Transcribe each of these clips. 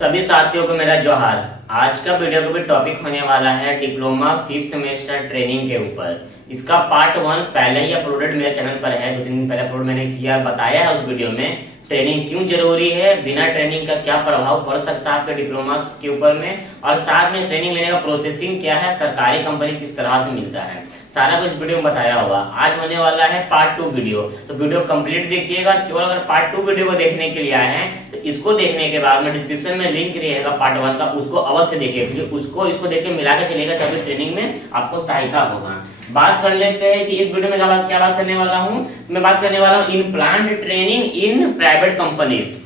सभी साथियों को मेरा जोहार। आज का वीडियो का भी टॉपिक होने वाला है डिप्लोमा 5th सेमेस्टर ट्रेनिंग के ऊपर। इसका पार्ट 1 पहले ही अपलोडेड मेरे चैनल पर है, 2-3 दिन पहले अपलोड मैंने किया, बताया है उस वीडियो में ट्रेनिंग क्यों जरूरी है, बिना ट्रेनिंग का क्या प्रभाव पड़ सकता है आपके डिप्लोमा के ऊपर में, और साथ में ट्रेनिंग लेने का प्रोसेसिंग क्या है, सरकारी कंपनी किस तरह से मिलता है, सारा कुछ वीडियो में बताया होगा। आज होने वाला है पार्ट 2 वीडियो, तो वीडियो कंप्लीट देखिएगा। केवल अगर पार्ट 2 वीडियो को देखने के लिए आए हैं तो इसको देखने के बाद में डिस्क्रिप्शन में लिंक रहेगा पार्ट 1 का, उसको अवश्य देखिए, क्योंकि इसको देख के मिला के चलेगा तभी ट्रेनिंग में आपको सहायता होगा। बात कर लेते हैं कि इस वीडियो में क्या बात करने वाला हूँ। मैं बात करने वाला हूँ in plant training in private companies.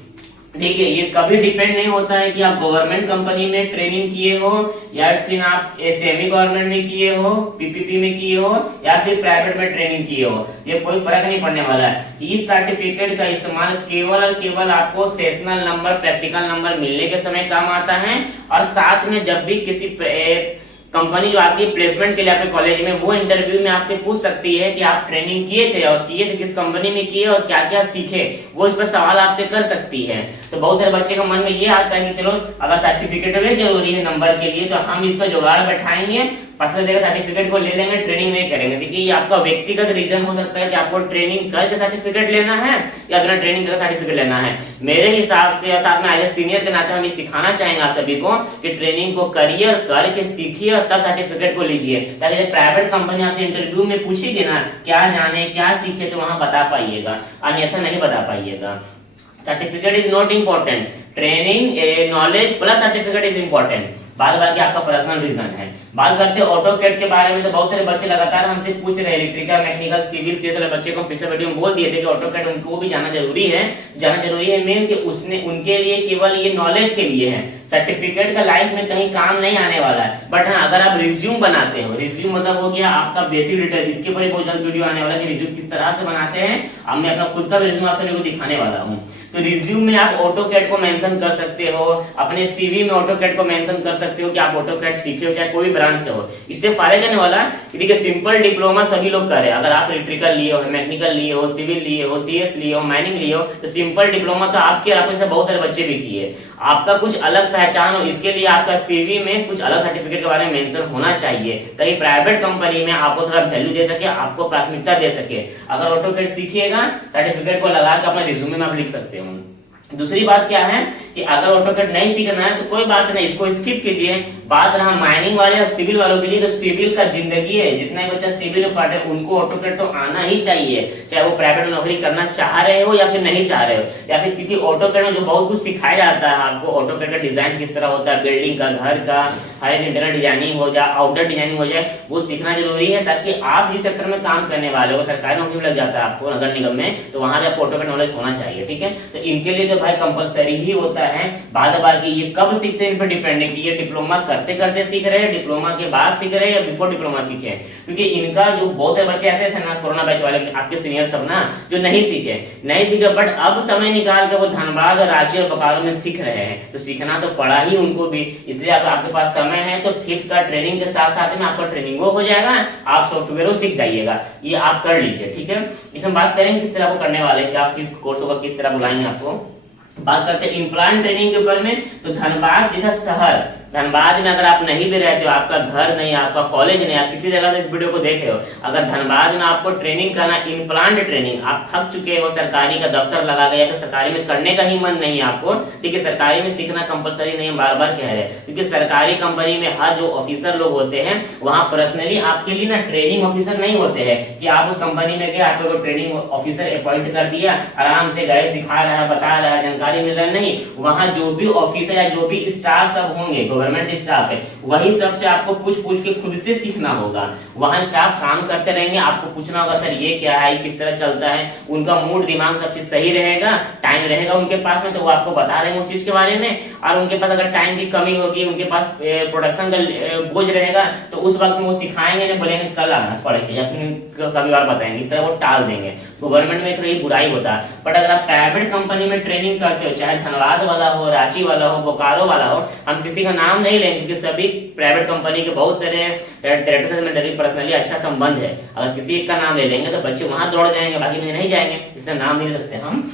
देखिए, ये कभी डिपेंड नहीं होता है कि आप गवर्नमेंट कंपनी में ट्रेनिंग किए हो या फिर आप सेमी गवर्नमेंट में किए हो, पीपीपी में किए हो या फिर प्राइवेट में ट्रेनिंग किए हो, ये कोई फर्क नहीं पड़ने वाला है। इस सर्टिफिकेट का इस्तेमाल केवल और केवल आपको सेशनल नंबर, प्रैक्टिकल नंबर मिलने के समय काम आता है, और साथ में जब भी किसी कंपनी जो आती है प्लेसमेंट के लिए आपके कॉलेज में, वो इंटरव्यू में आपसे पूछ सकती है कि आप ट्रेनिंग किए थे और किए थे किस कंपनी में किए और क्या क्या सीखे, वो इस पर सवाल आपसे कर सकती है। तो बहुत सारे बच्चे के मन में ये आता है कि चलो अगर सर्टिफिकेट में जरूरी है नंबर के लिए तो हम इसका जुगाड़ बैठाएंगे, पसंद देगा सर्टिफिकेट को ले लेंगे, ट्रेनिंग नहीं करेंगे। देखिए, ये आपका व्यक्तिगत रीजन हो सकता है कि आपको ट्रेनिंग करके सर्टिफिकेट लेना है या बिना ट्रेनिंग करके सर्टिफिकेट लेना है। मेरे हिसाब से, और साथ में एज ए सीनियर के नाते हम ये सिखाना चाहेंगे आप सभी को कि ट्रेनिंग को करियर करके सीखिए और तब सर्टिफिकेट को लीजिए, ताकि जब प्राइवेट कंपनी आपसे इंटरव्यू में पूछेगी ना क्या जाने क्या सीखे तो वहां बता पाइएगा, अन्यथा नहीं बता पाइएगा। Certificate is not important, training knowledge plus certificate is important, बाद बाकी आपका पर्सनल रीजन है। बात करते हैं ऑटोकैड के बारे में, तो बहुत सारे बच्चे लगातार हमसे पूछ रहे हैं, इलेक्ट्रिकल, मैकेनिकल, सिविल से वाले बच्चे को पिछले वीडियो में बोल दिए थे कि ऑटोकैड उनको भी जाना जरूरी है। मेन कि उसने उनके लिए केवल ये नॉलेज के लिए है, सर्टिफिकेट का लाइफ में कहीं काम नहीं आने वाला है। बट हाँ, अगर आप रिज्यूम बनाते हो, रिज्यूम मतलब हो गया आपका बेसिक डिटेल, इसके ऊपर बहुत जल्द वीडियो आने वाला है कि रिज्यूम किस तरह से बनाते हैं। अब मैं अपना खुद का रिज्यूम आप सभी को दिखाने वाला हूँ। तो रिज्यूम में आप ऑटोकैड को मेंशन कर सकते हो, अपने सीवी में ऑटोकैड को मेंशन कर सकते हो कि आप ऑटोकैड सीखे हो, चाहे कोई ब्रांच से हो। इससे फायदा करने वाला कि देखिए, सिंपल डिप्लोमा सभी लोग कर रहे हैं। अगर आप इलेक्ट्रिकल लिए हो, मैकेनिकल लिए हो, सिविल लिए हो, सीएस लिए हो, माइनिंग लिए हो, तो सिंपल डिप्लोमा तो आपके आप से बहुत सारे बच्चे भी किए। आपका कुछ अलग पहचान हो, इसके लिए आपका सीवी में कुछ अलग सर्टिफिकेट के बारे में मेंशन होना चाहिए, ताकि प्राइवेट कंपनी में आपको थोड़ा वैल्यू दे सके, आपको प्राथमिकता दे सके। अगर ऑटोकैड सीखिएगा, सर्टिफिकेट को लगा के अपने रिज्यूमे में आप लिख सकते हो। दूसरी बात क्या है कि अगर ऑटोकैड नहीं सीखना है तो कोई बात नहीं, इसको स्किप कीजिए। बात रहा माइनिंग वाले और सिविल वालों के लिए, तो सिविल का जिंदगी है, जितने बच्चे सिविल में पढ़े उनको ऑटोकैड तो आना ही चाहिए, चाहे वो प्राइवेट में नौकरी करना चाह रहे हो या फिर नहीं चाह रहे हो, या फिर क्योंकि ऑटोकैड में जो बहुत कुछ सिखाया जाता है आपको, ऑटोकैड का डिजाइन किस तरह होता है, बिल्डिंग का, घर का, हर एक इंटरनल डिजाइनिंग हो जाए, आउटडोर डिजाइनिंग हो जाए, वो सीखना जरूरी है, ताकि आप जिस सेक्टर में काम करने वाले हो, सरकारी नौकरी में लग जाता है आपको नगर निगम में, तो वहां पे आपको ऑटोकैड नॉलेज होना चाहिए। ठीक है, तो इनके लिए तो भाई कंपलसरी ही होता है। बाद बाकी ये कब सीखते हैं इन पर डिपेंड है कि ये डिप्लोमा करते करते सीख रहे हैं, डिप्लोमा के बाद सीख रहे हैं या बिफोर डिप्लोमा सीखे हैं। क्योंकि इनका जो बहुत सारे बच्चे ऐसे थे ना, कोरोना बैच वाले आपके सीनियर सब ना, जो नहीं सीखे बट अब समय निकाल के वो धनबाद और रांची और बोकारो में सीख रहे हैं, तो सीखना तो पड़ा ही उनको भी। इसलिए अगर आपके पास समय है तो 5th का ट्रेनिंग के साथ साथ में आपका ट्रेनिंग हो जाएगा, आप सॉफ्टवेयर सीख जाइएगा, ये आप कर लीजिए। ठीक है, इसमें बात करेंगे किस तरह वो करने वाले हैं, क्या फीस कोर्स होगा, किस तरह बुलाएंगे आपको। बात करते हैं इम्प्लांट ट्रेनिंग के ऊपर में, तो धनबाद जैसा शहर, धनबाद में अगर आप नहीं भी रहते हो, आपका घर नहीं, आपका कॉलेज नहीं, आप किसी जगह से इस वीडियो को देख रहे हो, अगर धनबाद में आपको ट्रेनिंग करना, इम्प्लांट ट्रेनिंग, आप थक चुके हो, सरकारी का दफ्तर लगा गया, तो सरकारी में करने का ही मन नहीं है आपको, ठीक है, सरकारी में सीखना कंपलसरी नहीं है, बार बार कह रहे हैं, क्योंकि सरकारी कंपनी में हर जो ऑफिसर लोग होते हैं वहां पर्सनली आपके लिए ना ट्रेनिंग ऑफिसर नहीं होते हैं कि आप उस कंपनी में गए, आपको ट्रेनिंग ऑफिसर अपॉइंट कर दिया, आराम से गए, सिखा रहा है, बता रहा है, जानकारी मिल रहा है, नहीं, वहां जो भी ऑफिसर या जो भी स्टाफ सब होंगे, गवर्नमेंट स्टाफ है, वही सबसे आपको पूछ के खुद से सीखना होगा। वहां स्टाफ काम करते रहेंगे, आपको पूछना होगा सर ये क्या है, किस तरह चलता है, उनका मूड दिमाग सब चीज सही रहेगा, टाइम रहेगा उनके पास में, तो वो आपको बता देंगे उस चीज के बारे में। और उनके पास अगर टाइम की कमी होगी, उनके पास प्रोडक्शन का बोझ रहेगा, तो उस वक्त में वो सिखाएंगे नहीं, बोलेंगे कल आना पढ़ के या फिर कभी और बताएंगे, इस तरह वो टाल देंगे। गवर्नमेंट में थोड़ी बुराई होता है, बट अगर आप प्राइवेट कंपनी में ट्रेनिंग करते हो, चाहे धनबाद वाला हो, रांची वाला हो, बोकारो वाला हो, हम किसी का नाम नहीं लेंगे क्योंकि सभी प्राइवेट कंपनी के बहुत सारे डायरेक्टर से मेरा पर्सनली अच्छा संबंध है। अगर किसी एक का नाम ले लेंगे तो बच्चे वहां दौड़ जाएंगे, बाकी में नहीं जाएंगे, इसलिए नाम नहीं ले सकते हम।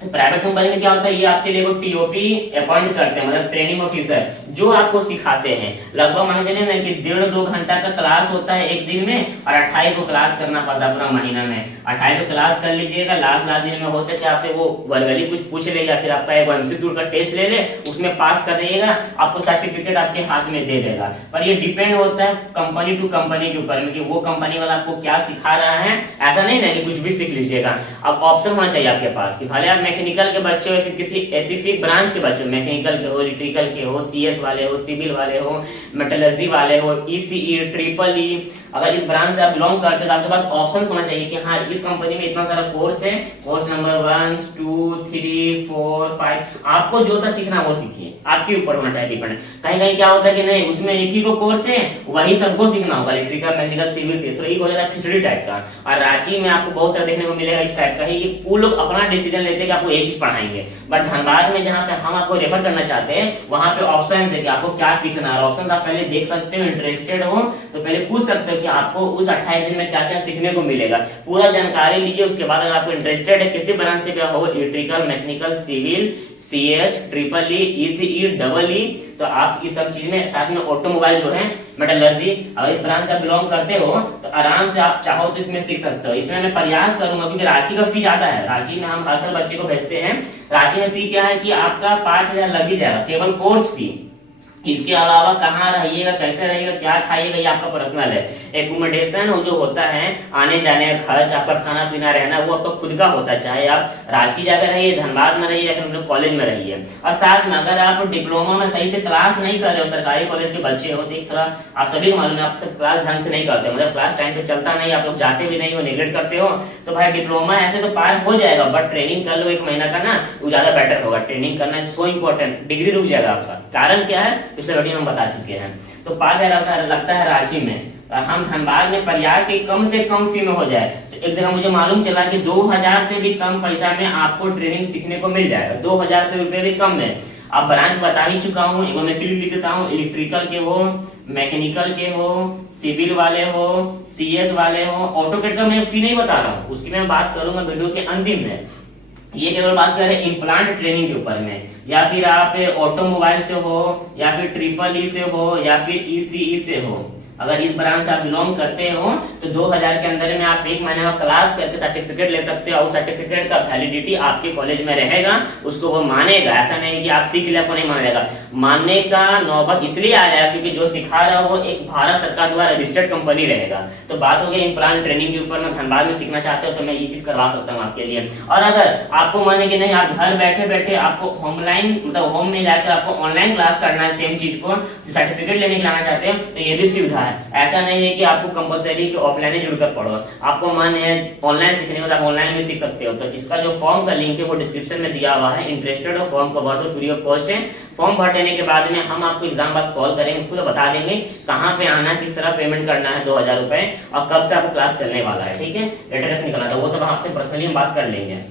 तो प्राइवेट कंपनी में क्या होता है, ये आपके लिए वो टीओपी अपॉइंट करते हैं, मतलब ट्रेनिंग ऑफिसर, जो आपको सिखाते हैं। लगभग मान के चलिए ना कि 1.5-2 घंटा का क्लास होता है एक दिन में, और 28 को क्लास करना पड़ता है पूरा महीना में। 28 को क्लास कर लीजिएगा, लास्ट दिन में हो सके आपसे वो वर्बली कुछ पूछ ले, या फिर आपका एक एमसीक्यू का टेस्ट ले ले, उसमें पास कर जाइएगा, आपको सर्टिफिकेट आपके हाथ में दे देगा। पर ये डिपेंड होता है कंपनी टू कंपनी के ऊपर में कि वो कंपनी वाला आपको क्या सिखा रहा है। ऐसा नहीं ना कि कुछ भी सीख लीजिएगा। अब ऑप्शन होना चाहिए आपके पास कि भले आप मैकेनिकल के बच्चे हो या फिर किसी स्पेसिफिक ब्रांच के बच्चे हो, मैकेनिकल के हो, इलेक्ट्रिकल के हो, सीएस वाले हो, सिविल वाले हो, मेटलर्जी वाले हो, ईसीई, ट्रिपल ई, अगर इस ब्रांच से आप बिलोंग करते हो तो आपके पास ऑप्शन होना चाहिए कि हाँ इस कंपनी में इतना सारा कोर्स है, कोर्स नंबर 1 2 3 4 5, आपको जो सा सीखना वो सीखिए, आपके ऊपर होना चाहिए डिपेंड। कहीं कहीं क्या होता है कि नहीं उसमें एक ही को कोर्स है, वही सबको सीखना होगा, इलेक्ट्रिकल, मैकेनिकल, सिविल से थोड़ा एक हो जाता है खिचड़ी टाइप का। और रांची में आपको बहुत सारा देखने को मिलेगा इस टाइप का ही कि वो लोग अपना डिसीजन लेते हैं कि आपको एक चीज पढ़ाएंगे। बट धनबाद में जहाँ पे हम आपको रेफर करना चाहते हैं वहां पे ऑप्शन है कि आपको क्या सीखना है। ऑप्शन आप पहले देख सकते हो, इंटरेस्टेड हो तो पहले पूछ सकते हो कि आपको उस 28 दिन में क्या क्या सीखने को मिलेगा, पूरा जानकारी लीजिए। उसके बाद अगर आपको इंटरेस्टेड है किसी ब्रांच से भी हो, electrical, mechanical, civil, CS, triple E, ECE, double E, तो आप इस सब चीज में, साथ में ऑटोमोबाइल जो है, मेटलर्जी, अगर इस ब्रांच से बिलोंग करते हो तो आराम से आप चाहो तो इसमें सीख सकते हो। इसमें मैं प्रयास करूंगा क्योंकि रांची का फी ज्यादा है, रांची में हम हर साल बच्चे को भेजते हैं। रांची में फी क्या है कि आपका 5,000 लग ही जाएगा केवल कोर्स फी। इसके अलावा कहाँ रहिएगा, कैसे रहिएगा, क्या खाइएगा, ये आपका पर्सनल है। एकोमोडेशन जो होता है, आने जाने का खर्च, आपका खाना पीना रहना, वो आपका खुद का होता है, चाहे आप रांची जाकर रहिए, धनबाद में रहिए या फिर कॉलेज में रहिए। और साथ में अगर आप डिप्लोमा में सही से क्लास नहीं कर रहे हो, सरकारी कॉलेज के बच्चे हो, तो थोड़ा आप सभी को मालूम है, आप सब क्लास ढंग से नहीं करते, मतलब क्लास टाइम पे चलता नहीं, आप लोग जाते भी नहीं हो, नेग्लेक्ट करते हो, तो भाई डिप्लोमा ऐसे तो पार हो जाएगा, बट ट्रेनिंग कर लो 1 महीना का ना, वो ज्यादा बेटर होगा। ट्रेनिंग करना सो इंपॉर्टेंट, डिग्री रुक जाएगा आपका। कारण क्या है पिछले वीडियो में बता चुके हैं। तो 5,000 लगता है रांची में, हम धनबाद में प्रयास की कम से कम फी में हो जाए। तो एक जगह मुझे मालूम चला कि 2,000 से भी कम पैसा में आपको ट्रेनिंग सीखने को मिल जाएगा, 2,000 से रुपए भी कम में। अब ब्रांच बता ही चुका हूँ, एक मैं फील्ड लिख देता हूँ, इलेक्ट्रिकल के हो, मैकेनिकल के हो, सिविल वाले हो, सीएस वाले हो। ऑटोकेड का मैं फी नहीं बता रहा हूँ, उसकी मैं बात करूंगा वीडियो के अंतिम में। ये केवल बात कर रहे हैं इम्प्लांट ट्रेनिंग के ऊपर में, या फिर आप ऑटोमोबाइल से हो, या फिर ट्रिपल ई से हो, या फिर ईसीई से हो। अगर इस ब्रांच से आप बिलोंग करते हो तो 2,000 के अंदर में आप 1 महीने का क्लास करके सर्टिफिकेट ले सकते हो, और सर्टिफिकेट का वैलिडिटी आपके कॉलेज में रहेगा, उसको वो मानेगा। ऐसा नहीं कि आप सीख लिया को नहीं माना जाएगा, मानने का नौबत इसलिए आ जाएगा क्योंकि जो सिखा रहा हो एक भारत सरकार द्वारा रजिस्टर्ड कंपनी रहेगा। तो बात हो गई इम्प्लांट ट्रेनिंग के ऊपर में, धनबाद में सीखना चाहते हो तो मैं ये चीज करवा सकता हूँ आपके लिए। और अगर आपको माने कि नहीं आप घर बैठे बैठे आपको ऑनलाइन, मतलब होम में जाकर आपको ऑनलाइन क्लास करना है सेम चीज को, सर्टिफिकेट लेने के लिए आना चाहते हो, तो ये भी सुविधा है। ऐसा नहीं है कि आपको कंपलसरी कि ऑफलाइन ही जुड़कर पढ़ो, आपको मन है ऑनलाइन सीखने को तो आप ऑनलाइन भी सीख सकते हो। तो इसका जो फॉर्म का लिंक है वो डिस्क्रिप्शन में दिया हुआ है, इंटरेस्टेड हो फॉर्म को भर दो, फ्री ऑफ कॉस्ट है। फॉर्म भर देने के बाद में हम आपको एग्जाम बाद कॉल करेंगे, खुद बता देंगे कहाँ पे आना, किस तरह पेमेंट करना है 2,000 रुपए, और कब से आपको क्लास चलने वाला है, ठीक है, एड्रेस निकलना था, वो सब आपसे पर्सनली हम बात कर लेंगे।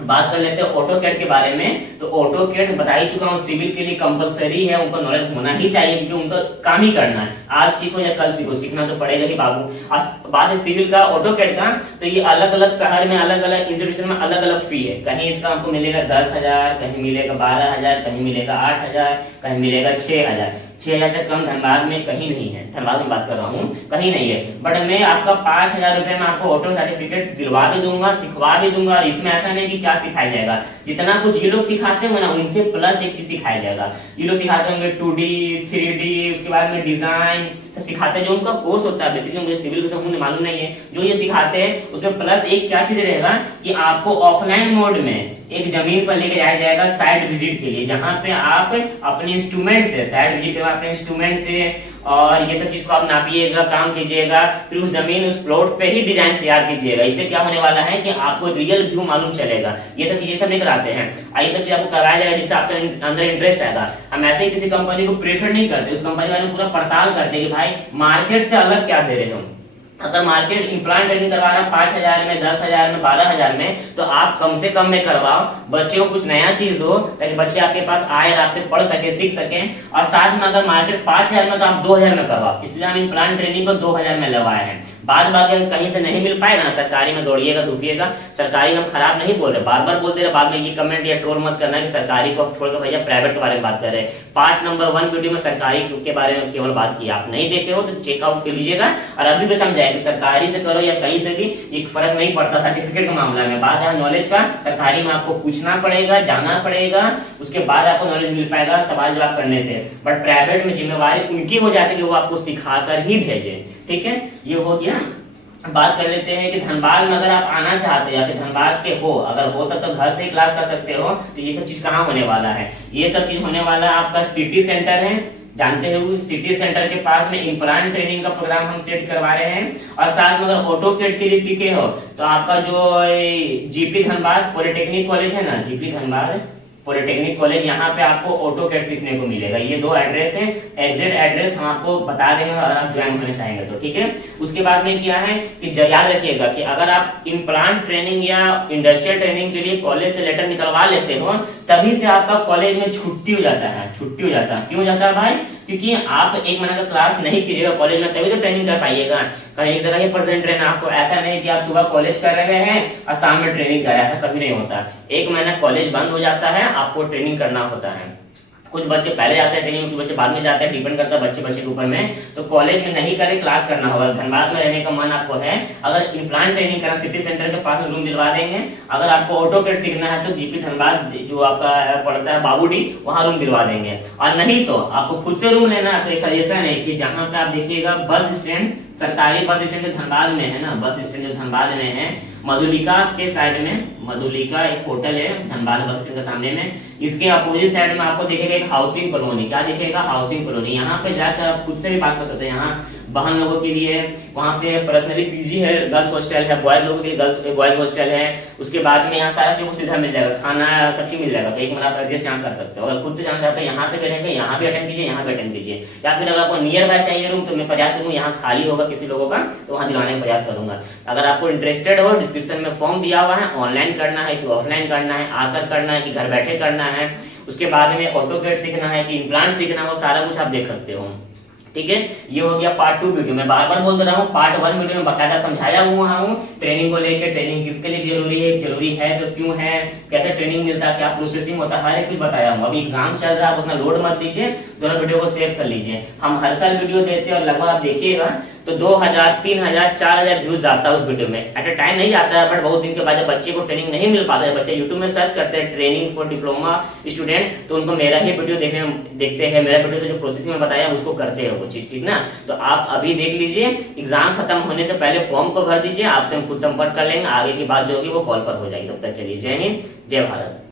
बात कर लेते हैं ऑटोकैड के बारे में। तो ऑटोकैड बता ही चुका हूँ, सिविल के लिए कंपलसरी है, उनको नॉलेज होना ही चाहिए क्योंकि उनको काम ही करना है, आज सीखो या कल सीखो, सीखना तो पड़ेगा ही बाबू। बात है सिविल का, ऑटोकैड का, तो ये अलग अलग शहर में, अलग अलग इंस्टीट्यूशन में अलग अलग फी है। कहीं इसका आपको मिलेगा 10,000, कहीं मिलेगा 12,000, कहीं मिलेगा 8,000, कहीं मिलेगा 6,000। 6,000 से कम धनबाद में कहीं नहीं है, धनबाद में बात कर रहा हूँ, कहीं नहीं है। बट मैं आपका 5,000 रुपए में आपको ऑटो सर्टिफिकेट दिलवा भी दूंगा, सिखवा भी दूंगा। और इसमें ऐसा नहीं कि क्या सिखाया जाएगा, जितना कुछ ये लोग सिखाते होंगे ना उनसे प्लस एक चीज सिखाया जाएगा। ये लोग सिखाते होंगे 2D 3D, उसके बाद में डिजाइन सब सिखाते हैं, जो उनका कोर्स होता है। बेसिकली मुझे सिविल का मुझे मालूम नहीं है, जो ये सिखाते हैं उसमें प्लस एक क्या चीज रहेगा कि आपको ऑफलाइन मोड में एक जमीन पर लेके जाया जाएगा साइट विजिट के लिए, जहां पे आप अपने इंस्ट्रूमेंट से साइट विजिट पे अपने इंस्ट्रूमेंट से और ये सब चीज को आप नापिएगा, काम कीजिएगा, फिर उस जमीन उस प्लॉट पे ही डिजाइन तैयार कीजिएगा। इससे क्या होने वाला है कि आपको रियल व्यू मालूम चलेगा। ये सब चीजें सब नहीं कराते हैं, ये सब चीज आपको कराया जाएगा जिससे आपके अंदर इंटरेस्ट आएगा। हम ऐसे ही किसी कंपनी को प्रेफर नहीं करते, उस कंपनी वाले पूरा पड़ताल करते हैं कि भाई मार्केट से अलग क्या दे रहे हो। अगर मार्केट इम्प्लांट ट्रेनिंग करवा रहा है 5,000 में, 10,000 में, 12,000 में, तो आप कम से कम में करवाओ, बच्चों को कुछ नया चीज दो ताकि बच्चे आपके पास आए, आपसे पढ़ सके, सीख सके। और साथ में अगर मार्केट 5,000 में तो आप 2,000 में करवाओ, इसलिए हम इम्प्लांट ट्रेनिंग को 2,000 में लगवाए हैं। बाद बाकी कहीं से नहीं मिल पाएगा ना, सरकारी में दौड़िएगा धूपिएगा। सरकारी हम खराब नहीं बोल रहे, बार बार बोलते रहे, बाद में ये कमेंट या ट्रोल मत करना कि सरकारी को छोड़ के भैया प्राइवेट के बारे में बात कर रहे हैं। पार्ट नंबर 1 वीडियो में सरकारी के बारे में केवल बात की, आप नहीं देखे हो तो चेकआउट कर लीजिएगा। और अभी भी समझाया कि सरकारी से करो या कहीं से भी एक फर्क नहीं पड़ता सर्टिफिकेट का मामला में। बात है नॉलेज का, सरकारी में आपको पूछना पड़ेगा, जाना पड़ेगा, उसके बाद आपको नॉलेज मिल पाएगा सवाल जवाब करने से। बट प्राइवेट में जिम्मेवारी उनकी हो जाती है कि वो आपको सिखाकर ही भेजे। ठीक है, ये हो गया। बात कर लेते हैं कि धनबाद में अगर आप आना चाहते हो या फिर धनबाद के हो, अगर हो तब तो घर से ही क्लास कर सकते हो। तो ये सब चीज कहाँ होने वाला है, ये सब चीज होने वाला है आपका सिटी सेंटर है, जानते हो सिटी सेंटर के पास में इम्प्लांट ट्रेनिंग का प्रोग्राम हम सेट करवा रहे हैं। और साथ में अगर ऑटोकेड के लिए सीखे हो तो आपका जो जीपी धनबाद पॉलिटेक्निक कॉलेज है ना, जीपी धनबाद पॉलिटेक्निक कॉलेज, यहाँ पे आपको ऑटोकेड सीखने को मिलेगा। ये 2 एड्रेस है, एग्जैक्ट एड्रेस हम आपको बता देंगे अगर आप ज्वाइन करना चाहेंगे तो। ठीक है, उसके बाद में क्या है कि याद रखिएगा कि अगर आप इम्प्लांट ट्रेनिंग या इंडस्ट्रियल ट्रेनिंग के लिए कॉलेज से लेटर निकलवा लेते हो, तभी से आपका कॉलेज में छुट्टी हो जाता है। छुट्टी हो जाता है, क्यों हो जाता है भाई? क्योंकि आप 1 महीना का क्लास नहीं कीजिएगा कॉलेज में, तभी तो ट्रेनिंग कर पाइएगा। कहीं एक जगह ही प्रेजेंट रहना आपको, ऐसा नहीं कि आप सुबह कॉलेज कर रहे हैं और शाम में ट्रेनिंग कर रहे हैं, ऐसा कभी नहीं होता। 1 महीना कॉलेज बंद हो जाता है, आपको ट्रेनिंग करना होता है। कुछ बच्चे पहले जाते हैं ट्रेनिंग, कुछ बच्चे बाद में जाते हैं, डिपेंड करता है बच्चे के ऊपर में। तो कॉलेज में नहीं करे, क्लास करना होगा। धनबाद में रहने का मन आपको है, अगर इम्प्लांट ट्रेनिंग करना, सिटी सेंटर के पास में रूम दिलवा देंगे। अगर आपको ऑटोकेड सीखना है तो जीपी धनबाद जो आपका पड़ता है बाबूडी, वहां रूम दिलवा देंगे। और नहीं तो आपको खुद से रूम लेना है तो एक सजेशन है कि जहां पे आप देखिएगा बस स्टैंड, सरकारी बस स्टैंड जो धनबाद में है ना, बस स्टैंड जो धनबाद में है, मधुलिका के साइड में, मधुलिका एक होटल है धनबाद बस स्टैंड के सामने में, इसके अपोजिट साइड में आपको दिखेगा एक हाउसिंग कॉलोनी। क्या दिखेगा? Housing colony. यहाँ पे जाकर आप खुद से भी बात कर सकते हैं। यहाँ बहन लोगों के लिए वहाँ पे पर्सनली पीजी है, गर्ल्स हॉस्टल है, बॉयज लोगों के लिए गर्ल्स बॉयज हॉस्टल है। उसके बाद में यहाँ सारा चीज सुविधा मिल जाएगा, खाना सब चीज मिल जाएगा। तो 1 महीना आप एडजस्ट यहाँ कर सकते हो। अगर खुद से जाना चाहते हो यहाँ से भी रहेंगे, यहाँ भी अटेंड कीजिए, यहाँ भी अटेंड कीजिए। या फिर अगर आपको नियर बाय चाहिए रूम तो मैं प्रयास करूँगा, यहाँ खाली होगा किसी लोगों का तो वहाँ दिलाने का प्रयास करूंगा। अगर आपको इंटरेस्टेड हो, डिस्क्रिप्शन में फॉर्म दिया हुआ है, ऑनलाइन करना है कि ऑफलाइन करना है, आकर करना है कि घर बैठे करना है, उसके बाद में ऑटोकेड सीखना है कि इम्प्लांट सीखना हो, सारा कुछ आप देख सकते हो। ठीक है, ये हो गया पार्ट 2 वीडियो। मैं बार बार बोल रहा हूँ, पार्ट 1 वीडियो में बकायदा समझाया हुआ हूँ ट्रेनिंग को लेकर, ट्रेनिंग किसके लिए जरूरी है तो क्यों है, कैसे ट्रेनिंग मिलता है, क्या प्रोसेसिंग होता है, हर एक कुछ बताया हूँ। अभी एग्जाम चल रहा है, आप उतना लोड मत लीजिए, दोनों वीडियो को सेव कर लीजिए। हम हर साल वीडियो देते हैं और लगभग आप देखिएगा तो 2000, 3000, 4000 व्यूज जाता है उस वीडियो में। एट अ टाइम नहीं जाता है, बट बहुत दिन के बाद जब बच्चे को ट्रेनिंग नहीं मिल पाता है, बच्चे यूट्यूब में सर्च करते हैं ट्रेनिंग फॉर डिप्लोमा स्टूडेंट, तो उनको मेरा ही वीडियो देखते हैं, मेरा वीडियो से जो प्रोसेसिंग में बताया उसको करते हैं वो चीज। ठीक ना, तो आप अभी देख लीजिए, एग्जाम खत्म होने से पहले फॉर्म को भर दीजिए, आपसे हम खुद संपर्क कर लेंगे, आगे की बात जो होगी वो कॉल पर हो जाएगी। तब तक के लिए जय हिंद, जय भारत।